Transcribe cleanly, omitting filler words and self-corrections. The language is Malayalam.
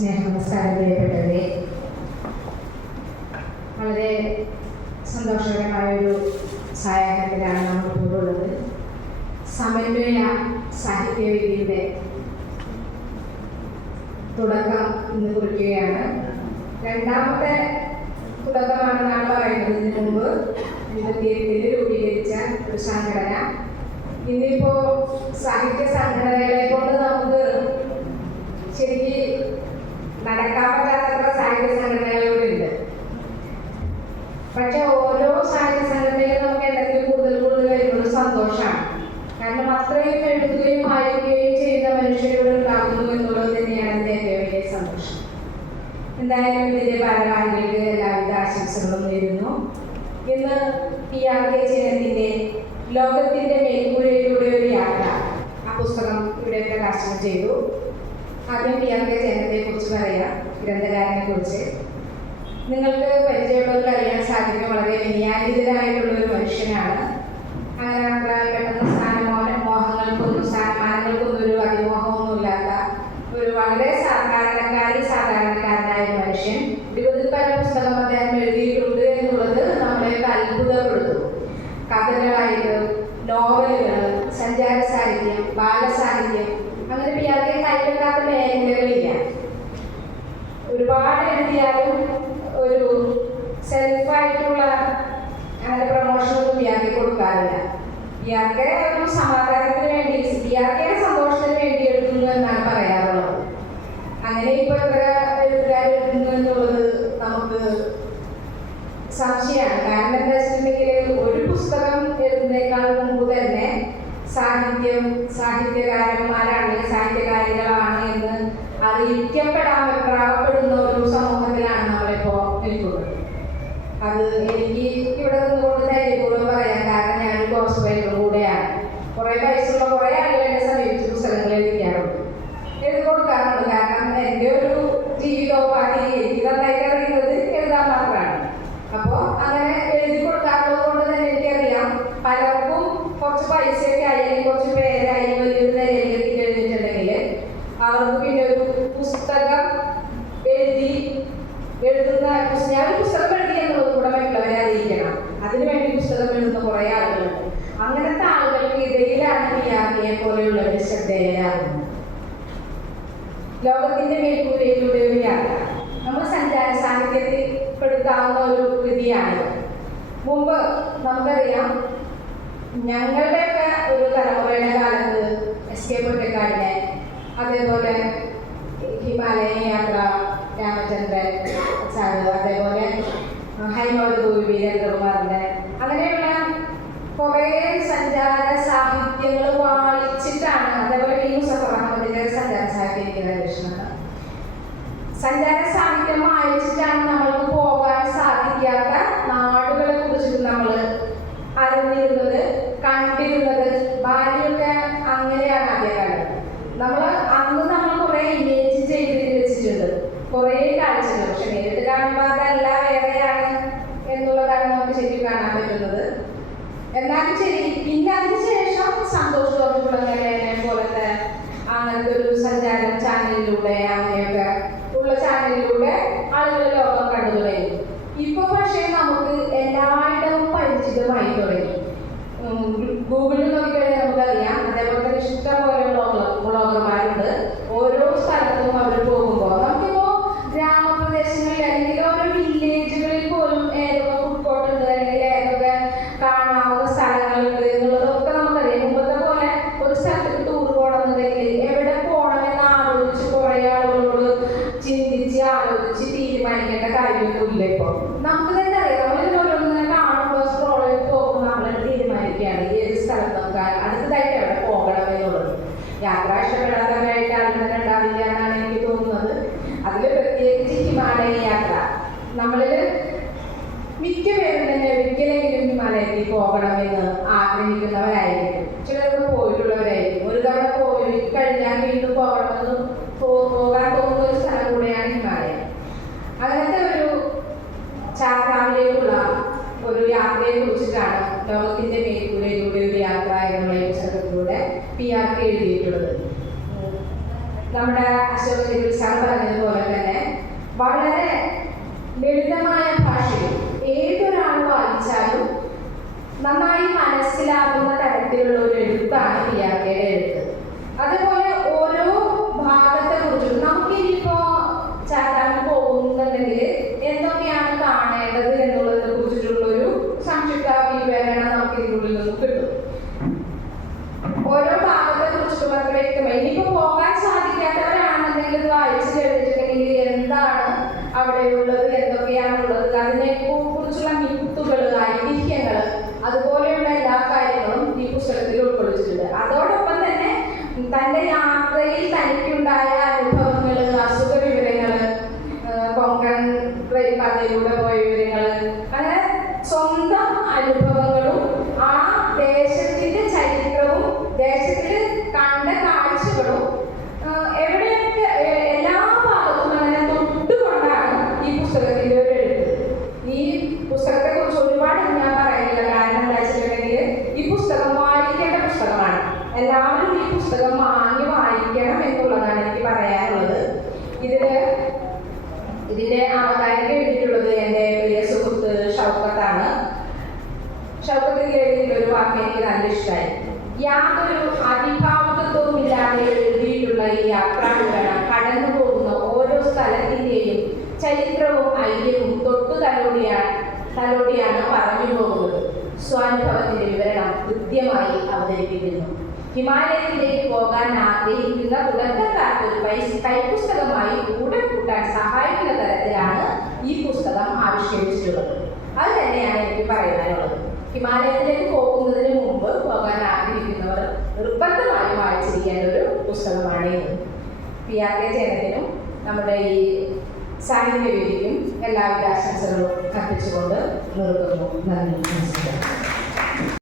സ്നേഹനമസ്കാരം ചെയ്യപ്പെട്ടവരെ, വളരെ സന്തോഷകരമായൊരു സായാഹ്നത്തിലാണ് നമ്മൾ കൂടുള്ളത്. സമന്വയ സാഹിത്യവേദിയുടെ തുടക്കം ഇന്ന് കുറിക്കുകയാണ്. രണ്ടാമത്തെ തുടക്കമാണെന്നാണ് പറയുന്നത്. ഇതിനു മുമ്പ് 27 രൂപീകരിച്ച ഒരു സംഘടന. ഇന്നിപ്പോ സാഹിത്യ സംഘടനകളെ കൊണ്ട് നമുക്ക് ശരിക്ക് നടക്കാൻ പറ്റാത്ത സാഹിത്യ സംഘടനകളുണ്ട്. പക്ഷെ ഓരോ സാഹിത്യ സംഘടനയിലും നമുക്ക് എന്തെങ്കിലും കൂടുതൽ വരുന്നത് സന്തോഷമാണ്. കാരണം അത്രയും എഴുതുകയും വായിക്കുകയും ചെയ്യുന്ന മനുഷ്യരോട് ഉണ്ടാകുന്നു എന്നുള്ളത് തന്നെയാണ് എൻ്റെ ഏറ്റവും വലിയ സന്തോഷം. എന്തായാലും ഇതിൻ്റെ ഭാരവാഹികൾക്ക് എല്ലാവിധ ആശംസകളും നേരുന്നു. ഇന്ന് PRK ജയന്തിൻ്റെ ലോകത്തിൻ്റെ മേൽക്കൂരയിലൂടെ ഒരു യാത്ര, ആ പുസ്തകം ഇവിടെ പ്രകാശനം ചെയ്തു. ആദ്യം PRK ജയന്തിയെ കുറിച്ച് പറയാം, ഗ്രന്ഥകാരനെ കുറിച്ച്. നിങ്ങൾക്ക് പരിചയമുള്ളവർക്ക് അറിയാൻ സാധിക്കും, വളരെ വിനയാന്വിതനായിട്ടുള്ളൊരു മനുഷ്യനാണ്. അങ്ങനെ അത്ര പെട്ടെന്ന് സ്ഥാനമാനങ്ങൾക്കൊന്നും ഒരു അതിമോഹമൊന്നുമില്ലാത്ത ഒരു വളരെ സാധാരണക്കാരനായ മനുഷ്യൻ. 20 പുസ്തകം അദ്ദേഹം എഴുതിയിട്ടുണ്ട് എന്നുള്ളത് നമ്മളെ അത്ഭുതപ്പെടുത്തും. കഥകളായിട്ട്, നോവലുകൾ, സഞ്ചാര സാഹിത്യം, ബാലസാഹിത്യം, അങ്ങനെ PRK കൈവെക്കാത്ത മേഖലകളില്ല. ഒരുപാട് എഴുതിയാലും ഒരു സെൽഫായിട്ടുള്ള അങ്ങനെ പ്രൊമോഷനൊന്നും PRK കൊടുക്കാറില്ല. PRK ഒരു സമാധാനത്തിന് വേണ്ടി, PRKയുടെ സന്തോഷത്തിന് വേണ്ടി എഴുതുന്നു എന്നാണ് പറയാറുള്ളത്. അങ്ങനെ ഇപ്പോൾ എത്ര എഴുതുകാർ എഴുതുന്നു എന്നുള്ളത് നമുക്ക് സംശയമാണ്. കാരണം എന്താ വെച്ചിട്ടുണ്ടെങ്കിൽ, ഒരു പുസ്തകം എഴുതുന്നേക്കാൾ മുമ്പ് തന്നെ സാഹിത്യകാരന്മാരാണെങ്കിൽ സാഹിത്യകാരികളാണ് എന്ന് അറിയിക്കപ്പെടാൻ ഒരു സമൂഹത്തിലാണ് നമ്മളിപ്പോൾ നിൽക്കുന്നത്. അത് എനിക്ക് ഇവിടെ നിന്നുകൊണ്ട് ധൈര്യപൂർവ്വം പറയാം. കാരണം ഞാനൊരു കോഴ്സ് റൈറ്ററും കൂടെയാണ്. കുറേ വയസ്സുള്ള കുറേ ആളുകൾ എന്നെ സമീപിച്ച് പുസ്തകങ്ങൾ എഴുതിക്കാറുണ്ട്, എഴുതി കൊടുക്കാറുണ്ട്. കാരണം എൻ്റെ ഒരു ജീവിതോപാധി എനിക്ക് നന്നായിട്ട് അറിയുന്നത് എഴുതാൻ മാത്രമാണ്. അപ്പോൾ അങ്ങനെ എഴുതി കൊടുക്കാറുള്ളത് കൊണ്ട് തന്നെ എനിക്കറിയാം, പലർക്കും കുറച്ച് പൈസയൊക്കെ ആയി, അല്ലെങ്കിൽ കുറച്ച് പേരായി, വലിയൊരു നിലയിലേക്ക് കഴിഞ്ഞിട്ടുണ്ടെങ്കിൽ അവർക്ക് പിന്നെ ഒരു പുസ്തകം ഞാൻ ഒരു പുസ്തകം എഴുതി എന്നുള്ളത് കൂടെ മറ്റുള്ളവരെ അറിയിക്കണം. അതിനുവേണ്ടി പുസ്തകം എഴുതുന്ന കുറേ ആളുകളുണ്ട്. അങ്ങനത്തെ ആളുകൾക്ക് ഇടയിലാണ് PRKയെ പോലെയുള്ളവർ ശ്രദ്ധേയരാകുന്നത്. ലോകത്തിന്റെ മേൽക്കൂരയിലൂടെ ഒരു യാത്ര നമ്മൾ സഞ്ചാര സാഹിത്യത്തിൽ പെടുത്താവുന്ന ഒരു കൃതിയാണിത്. മുമ്പ് നമുക്കറിയാം, ഞങ്ങളുടെയൊക്കെ ഒരു തലമുറയുടെ കാലത്ത് SK പൊറ്റക്കാടിനെ, അതേപോലെ ഹിമാലയൻ യാത്ര രാമചന്ദ്രൻ സാറ്, അതേപോലെ ഹൈമവത് വീരേന്ദ്രകുമാറിൻ്റെ, അങ്ങനെയുള്ള കുറേ സഞ്ചാര സാഹിത്യങ്ങൾ വായിച്ചിട്ടാണ്. അതേപോലെ മുസഫർ അഹമ്മദിൻ്റെ സഞ്ചാര സാഹിത്യം എനിക്ക് നല്ല ഇഷ്ടമാണ്. സഞ്ചാര സാഹിത്യം വായിച്ചിട്ടാണ് നമ്മൾക്ക് പോകാൻ സാധിക്കാത്ത നാടുകളെ കുറിച്ചിട്ട് നമ്മൾ അറിഞ്ഞിരുന്നത്, കണ്ടിരുന്നത്. ബാല്യമൊക്കെ അങ്ങനെയാണ് ആദ്യകാലം. നമ്മൾ കുറേ ഇമേജ് ചെയ്ത് വെച്ചിട്ടുണ്ട്, കുറേ കാഴ്ചകൾ. പക്ഷെ നേരിട്ട് കാണുമ്പോൾ അതല്ല, വേറെയാണ് എന്നുള്ളതാണ് നമുക്ക് ശരിക്കും കാണാൻ പറ്റുന്നത്. എന്നാലും ശരി, പിന്നെ അതിനുശേഷം സന്തോഷ് ജോർജ് കുളങ്ങരയെ പോലത്തെ അങ്ങനത്തെ ഒരു സഞ്ചാരം ചാനലിലൂടെ, അങ്ങനെയൊക്കെ ഉള്ള ചാനലിലൂടെ ആളുകൾ ലോകം കണ്ടു തുടങ്ങി. ഇപ്പൊ പക്ഷേ നമുക്ക് എല്ലായിടവും പരിചിതമായി തുടങ്ങി. ഗൂഗിളിൽ നോക്കിക്കഴിഞ്ഞാൽ നമുക്കറിയാം. അതേപോലെ തന്നെ ഇഷ്ടംപോലെ ബ്ലോഗർമാരുണ്ട്. ഓരോ സ്ഥലത്തും അവർ പോകുമ്പോൾ നമുക്കിപ്പോൾ ഗ്രാമപ്രദേശങ്ങളിൽ അല്ലെങ്കിൽ ഓരോ വില്ലേജുകളിൽ പോലും ഏതൊക്കെ ഫുഡ് കോർട്ട് ഉണ്ട്, അല്ലെങ്കിൽ ഏതൊക്കെ കാണാവുന്ന സ്ഥലങ്ങളുണ്ട് എന്നുള്ളതൊക്കെ നമുക്കറിയാം. മുമ്പത്തെ പോലെ ഒരു സ്ഥലത്തേക്ക് ടൂർ പോകണമെന്നുണ്ടെങ്കിൽ എവിടെ പോകണമെന്ന് ആലോചിച്ച് കുറേ ആളുകളോട് ചിന്തിച്ച് ആലോചിച്ച് തീരുമാനിക്കേണ്ട കാര്യമൊന്നുമില്ല. ഇപ്പോൾ നമുക്ക് തന്നെ അറിയാം, നമ്മളിതിനോരോന്നിനെ കാണുമ്പോൾ സ്ക്രോൾ ചെയ്ത് പോകുമ്പോൾ നമ്മൾ തീരുമാനിക്കുകയാണ് ഏത് സ്ഥലത്ത് നമുക്ക് അടുത്തതായിട്ട് എവിടെ പോകണം എന്നുള്ളത്. യാത്ര ഇഷ്ടപ്പെടാത്തവരായിട്ട് ആരും തന്നെ ഉണ്ടാവില്ല എന്നാണ് എനിക്ക് തോന്നുന്നത്. അതിൽ പ്രത്യേകിച്ച് ഹിമാലയ യാത്ര നമ്മളിൽ മിക്ക പേരും തന്നെ ഒരിക്കലെങ്കിലും ഹിമാലയത്തിൽ പോകണമെന്ന് ആഗ്രഹിക്കുന്നവരായിരിക്കും. ചിലർക്ക് പോയിട്ടുള്ളവരായിരിക്കും. ഒരു തവണ പോയി കഴിഞ്ഞാൽ വീണ്ടും പോകാൻ തോന്നുന്ന ഒരു സ്ഥലം കൂടെയാണ് ഹിമാലയം. അങ്ങനത്തെ ഒരു ചാക്രാവിലേക്കുള്ള ഒരു യാത്രയെ കുറിച്ചിട്ടാണ് ലോകത്തിന്റെ മേൽക്കൂരയിലൂടെ ഒരു യാത്ര എന്നുള്ള പുസ്തകത്തിലൂടെ PRK എഴുതിയിട്ടുള്ളത്. നമ്മുടെ അശോക് സാർ പറഞ്ഞതുപോലെ നന്നായി മനസ്സിലാകുന്ന തരത്തിലുള്ള ഒരു എഴുത്താണ് PRKയുടെ എഴുത്ത്. അതുപോലെ ഓരോ ഭാഗത്തെ കുറിച്ചും നമുക്കിനിയിപ്പോ ചാറ്റാൻ പോകുന്നുണ്ടെങ്കിൽ എന്തൊക്കെയാണ് കാണേണ്ടത് എന്നുള്ളതിനെ കുറിച്ചിട്ടുള്ള ഒരു സംക്ഷിപ്ത വിവരണം നമുക്ക് ഇതിനുള്ളിൽ നിന്ന് കിട്ടും. ഓരോ ഭാഗത്തെ കുറിച്ച് വളരെ വ്യക്തമായി ഇനിയിപ്പോ പോകാൻ സാധിക്കാത്തവരാണെന്നുണ്ടെങ്കിൽ ഇത് വായിച്ചു കഴിഞ്ഞിട്ടുണ്ടെങ്കിൽ എന്താണ് അവിടെയുള്ളത്, എന്തൊക്കെയാണുള്ളത്, അതിനെ കുറിച്ചുള്ള മിത്തുകൾ, ഐതിഹ്യങ്ങൾ, അതുപോലെയുള്ള എല്ലാ കാര്യങ്ങളും ഈ പുസ്തകത്തിൽ ഉൾക്കൊള്ളിച്ചിട്ടുണ്ട്. അതോടൊപ്പം തന്നെ തൻ്റെ യാത്രയിൽ തനിക്കുണ്ടായ അനുഭവങ്ങൾ, അസുഖ വിവരങ്ങൾ, കൊങ്കൺ പാതയിലൂടെ പോയ വിവരങ്ങൾ, അങ്ങനെ സ്വന്തം അനുഭവങ്ങളും ആ ദേശത്തിന്റെ ചരിത്രവും ദേശത്തിൽ കണ്ട കാഴ്ചകളും എവിടെയൊക്കെ എല്ലാ ഭാഗത്തും അങ്ങനെ തൊട്ടുകൊണ്ടാണ് ഈ പുസ്തകത്തിന്റെ ഒരു എഴുത്ത്. ഈ പുസ്തകത്തെ കുറിച്ച് ഒരുപാട് ഞാൻ പറയുന്നില്ല, കാരണം എന്താ വെച്ചിട്ടുണ്ടെങ്കിൽ ഈ പുസ്തകം വായിക്കേണ്ട പുസ്തകമാണ്. എല്ലാവരും ഈ പുസ്തകം വാങ്ങി വായിക്കണം എന്നുള്ളതാണ് എനിക്ക് പറയാനുള്ളത്. ഇതിന്റെ അവതാരിക എഴുതിയിട്ടുള്ളത് എൻ്റെ പ്രിയ സുഹൃത്ത് ഷൗക്കത്താണ്. ഷൗക്കത്തിൽ എഴുതിയിട്ടുള്ള ഒരു വാക്ക് എനിക്ക് നല്ല ഇഷ്ടമായി. യാതൊരു അഭിഭാവകത്വവും ഇല്ലാതെ എഴുതിയിട്ടുള്ള ഈ യാത്രാവിവരണം കടന്നു പോകുന്ന ഓരോ സ്ഥലത്തിൻ്റെയും ചരിത്രവും ഐക്യവും തൊട്ടു തലോടിയാണ് പറഞ്ഞു പോകുന്നത്. സ്വാനുഭവത്തിന്റെ വിവരണം കൃത്യമായി അവതരിപ്പിക്കുന്നു. ഹിമാലയത്തിലേക്ക് പോകാൻ ആഗ്രഹിക്കുന്ന തുടക്കക്കാർക്ക് ഒരു കൈപ്പുസ്തകമായി കൂടെ കൂട്ടാൻ സഹായിക്കുന്ന തരത്തിലാണ് ഈ പുസ്തകം ആവിഷ്കരിച്ചിട്ടുള്ളത്. അത് തന്നെയാണ് എനിക്ക് പറയാനുള്ളത്. ഹിമാലയത്തിലേക്ക് പോകുന്നതിന് മുമ്പ് പോകാൻ ആഗ്രഹിക്കുന്നവർ നിർബന്ധമായി വായിച്ചിരിക്കേണ്ട ഒരു പുസ്തകമാണ് ഇത്. PRK ജയനത്തിനും നമ്മുടെ ഈ സാഹിത്യവേദിക്കും എല്ലാവിധ ആശംസകളും അർപ്പിച്ചുകൊണ്ട് നിർത്തുന്നു. നന്ദി, നമസ്കാരം.